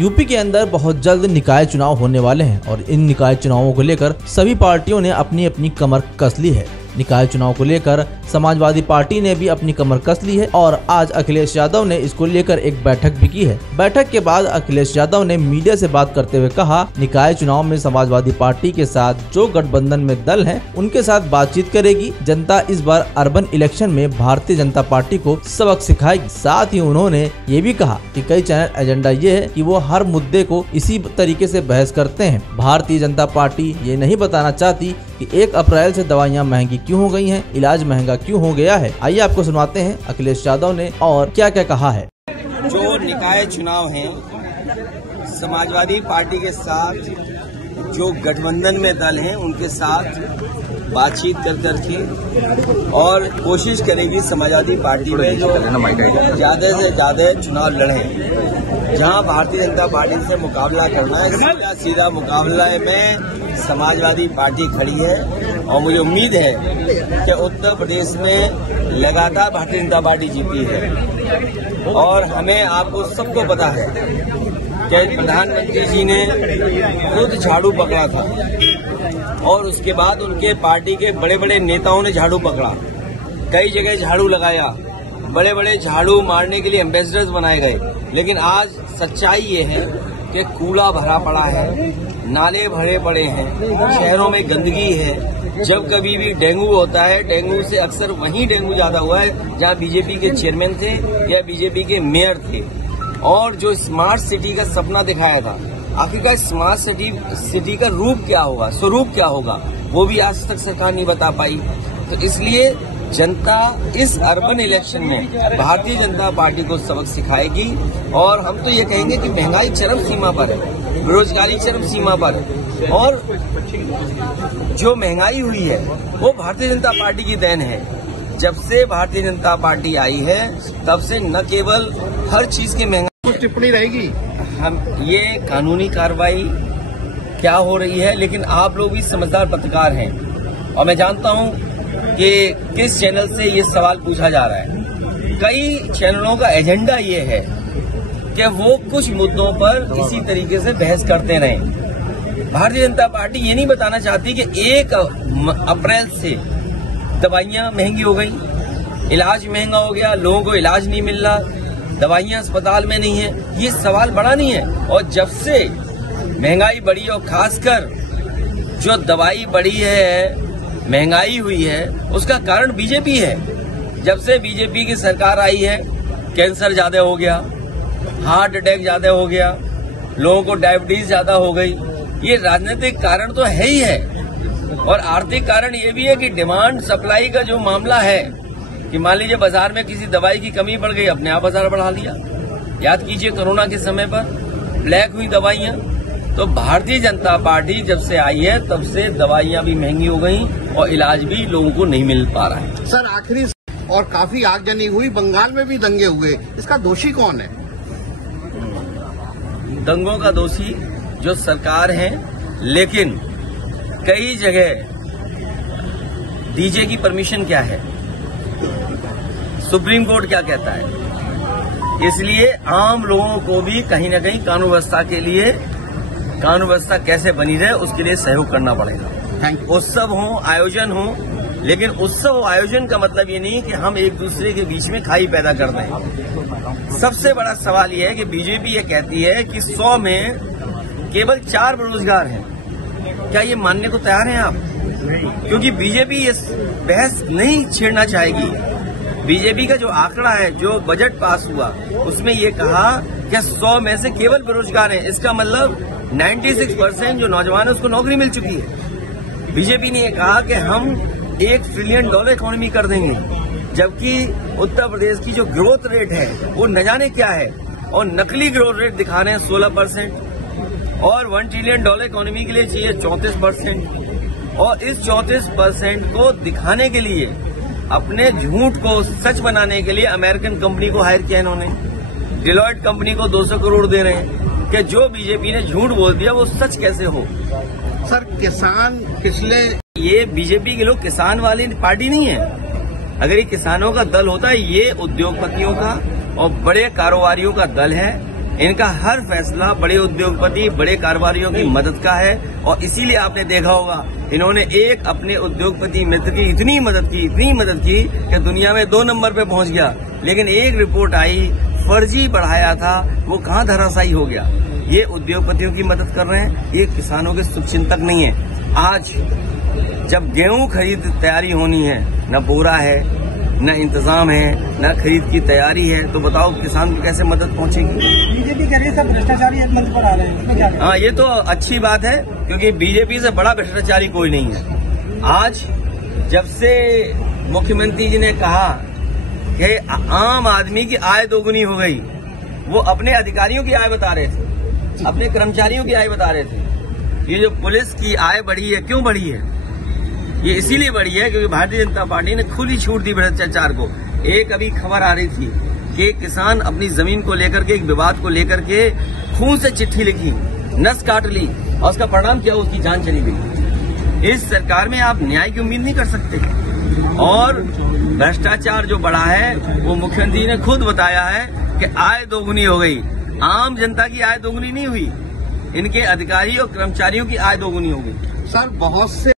UP के अंदर बहुत जल्द निकाय चुनाव होने वाले हैं और इन निकाय चुनावों को लेकर सभी पार्टियों ने अपनी अपनी कमर कस ली है। निकाय चुनाव को लेकर समाजवादी पार्टी ने भी अपनी कमर कस ली है और आज अखिलेश यादव ने इसको लेकर एक बैठक भी की है। बैठक के बाद अखिलेश यादव ने मीडिया से बात करते हुए कहा, निकाय चुनाव में समाजवादी पार्टी के साथ जो गठबंधन में दल हैं, उनके साथ बातचीत करेगी। जनता इस बार अर्बन इलेक्शन में भारतीय जनता पार्टी को सबक सिखाएगी। साथ ही उन्होंने ये भी कहा कि कई चैनल एजेंडा ये है कि वो हर मुद्दे को इसी तरीके से बहस करते हैं। भारतीय जनता पार्टी ये नहीं बताना चाहती कि 1 अप्रैल से दवाइयां महंगी क्यों हो गई हैं, इलाज महंगा क्यों हो गया है। आइए आपको सुनाते हैं अखिलेश यादव ने और क्या क्या कहा है। जो निकाय चुनाव हैं, समाजवादी पार्टी के साथ जो गठबंधन में दल हैं उनके साथ बातचीत कर के और कोशिश करेगी समाजवादी पार्टी में जो ज्यादा से ज्यादा चुनाव लड़े। जहां भारतीय जनता पार्टी से मुकाबला करना है, सीधा मुकाबला में समाजवादी पार्टी खड़ी है और मुझे उम्मीद है कि उत्तर प्रदेश में लगातार भारतीय जनता पार्टी जीती है। और हमें आपको सबको पता है कि प्रधानमंत्री जी ने खुद झाड़ू पकड़ा था और उसके बाद उनके पार्टी के बड़े बड़े नेताओं ने झाड़ू पकड़ा, कई जगह झाड़ू लगाया, बड़े बड़े झाड़ू मारने के लिए एम्बेसडर्स बनाए गए। लेकिन आज सच्चाई ये है कि कूड़ा भरा पड़ा है, नाले भरे पड़े हैं, शहरों में गंदगी है। जब कभी भी डेंगू होता है, डेंगू से अक्सर वहीं डेंगू ज्यादा हुआ है जहां बीजेपी के चेयरमैन थे या बीजेपी के मेयर थे। और जो स्मार्ट सिटी का सपना दिखाया था, आखिरकार स्मार्ट सिटी का रूप क्या होगा, स्वरूप क्या होगा, वो भी आज तक सरकार नहीं बता पाई। तो इसलिए जनता इस अर्बन इलेक्शन में भारतीय जनता पार्टी को सबक सिखाएगी। और हम तो ये कहेंगे कि महंगाई चरम सीमा पर है, बेरोजगारी चरम सीमा पर है और जो महंगाई हुई है वो भारतीय जनता पार्टी की देन है। जब से भारतीय जनता पार्टी आई है तब से न केवल हर चीज की महंगाई टिप्पणी रहेगी, हम ये कानूनी कार्रवाई क्या हो रही है, लेकिन आप लोग भी समझदार पत्रकार हैं और मैं जानता हूं कि किस चैनल से ये सवाल पूछा जा रहा है। कई चैनलों का एजेंडा ये है कि वो कुछ मुद्दों पर इसी तरीके से बहस करते रहें। भारतीय जनता पार्टी ये नहीं बताना चाहती कि 1 अप्रैल से दवाइयां महंगी हो गई, इलाज महंगा हो गया, लोगों को इलाज नहीं मिल रहा, दवाइयां अस्पताल में नहीं है। ये सवाल बड़ा नहीं है। और जब से महंगाई बढ़ी और खासकर जो दवाई बढ़ी है, महंगाई हुई है, उसका कारण बीजेपी है। जब से बीजेपी की सरकार आई है, कैंसर ज्यादा हो गया, हार्ट अटैक ज्यादा हो गया, लोगों को डायबिटीज ज्यादा हो गई। ये राजनीतिक कारण तो है ही है और आर्थिक कारण ये भी है कि डिमांड सप्लाई का जो मामला है कि मान लीजिए बाजार में किसी दवाई की कमी पड़ गई, अपने आप बाजार बढ़ा लिया। याद कीजिए कोरोना के समय पर ब्लैक हुई दवाइयां। तो भारतीय जनता पार्टी जब से आई है तब से दवाइयां भी महंगी हो गई और इलाज भी लोगों को नहीं मिल पा रहा है। सर आखिरी और काफी आगजनी हुई, बंगाल में भी दंगे हुए, इसका दोषी कौन है? दंगों का दोषी जो सरकार है, लेकिन कई जगह डीजे की परमिशन क्या है, सुप्रीम कोर्ट क्या कहता है। इसलिए आम लोगों को भी कहीं न कहीं कानून व्यवस्था के लिए, कानून व्यवस्था कैसे बनी रहे उसके लिए सहयोग करना पड़ेगा। उत्सव हो, आयोजन हो, लेकिन उत्सव आयोजन का मतलब ये नहीं कि हम एक दूसरे के बीच में खाई पैदा कर दें। सबसे बड़ा सवाल ये है कि बीजेपी ये कहती है कि 100 में केवल 4 बेरोजगार हैं। क्या ये मानने को तैयार हैं आप? क्योंकि बीजेपी ये बहस नहीं छेड़ना चाहेगी। बीजेपी का जो आंकड़ा है, जो बजट पास हुआ, उसमें ये कहा कि 100 में से केवल बेरोजगार हैं। इसका मतलब 96% जो नौजवान है उसको नौकरी मिल चुकी है। बीजेपी ने ये कहा कि हम $1 ट्रिलियन इकोनॉमी कर देंगे, जबकि उत्तर प्रदेश की जो ग्रोथ रेट है वो न जाने क्या है और नकली ग्रोथ रेट दिखा रहे हैं 16% और $1 ट्रिलियन इकोनॉमी के लिए चाहिए 34%। और इस 34% को दिखाने के लिए, अपने झूठ को सच बनाने के लिए अमेरिकन कंपनी को हायर किया इन्होंने। डिलॉयट कंपनी को 200 करोड़ दे रहे हैं कि जो बीजेपी ने झूठ बोल दिया वो सच कैसे हो। सर किसान पिछले, ये बीजेपी के लोग किसान वाली पार्टी नहीं है। अगर ये किसानों का दल होता है, ये उद्योगपतियों का और बड़े कारोबारियों का दल है। इनका हर फैसला बड़े उद्योगपति, बड़े कारोबारियों की मदद का है और इसीलिए आपने देखा होगा इन्होंने एक अपने उद्योगपति मित्र की इतनी मदद की कि दुनिया में 2 नंबर पे पहुंच गया। लेकिन एक रिपोर्ट आई, फर्जी बढ़ाया था, वो कहां धराशायी हो गया। ये उद्योगपतियों की मदद कर रहे हैं, ये किसानों के शुभचिंतक नहीं है। आज जब गेहूं खरीद तैयारी होनी है, न बोरा है, न इंतजाम है, न खरीद की तैयारी है, तो बताओ किसान को कैसे मदद पहुंचेगी। बीजेपी कह रही है सब भ्रष्टाचारी एक मंच पर आ रहे हैं, इसमें क्या? हाँ, ये तो अच्छी बात है क्योंकि बीजेपी से बड़ा भ्रष्टाचारी कोई नहीं है। आज जब से मुख्यमंत्री जी ने कहा कि आम आदमी की आय दोगुनी हो गई, वो अपने अधिकारियों की आय बता रहे थे, अपने कर्मचारियों की आय बता रहे थे। ये जो पुलिस की आय बढ़ी है, क्यों बढ़ी है? ये इसीलिए बढ़ी है क्योंकि भारतीय जनता पार्टी ने खुली छूट दी भ्रष्टाचार को। एक अभी खबर आ रही थी कि किसान अपनी जमीन को लेकर के, एक विवाद को लेकर के खून से चिट्ठी लिखी, नस काट ली और उसका परिणाम क्या, उसकी जान चली गई। इस सरकार में आप न्याय की उम्मीद नहीं कर सकते। और भ्रष्टाचार जो बढ़ा है वो मुख्यमंत्री ने खुद बताया है कि आय दोगुनी हो गई। आम जनता की आय दोगुनी नहीं हुई, इनके अधिकारी और कर्मचारियों की आय दोगुनी हो गई। सर, बहुत से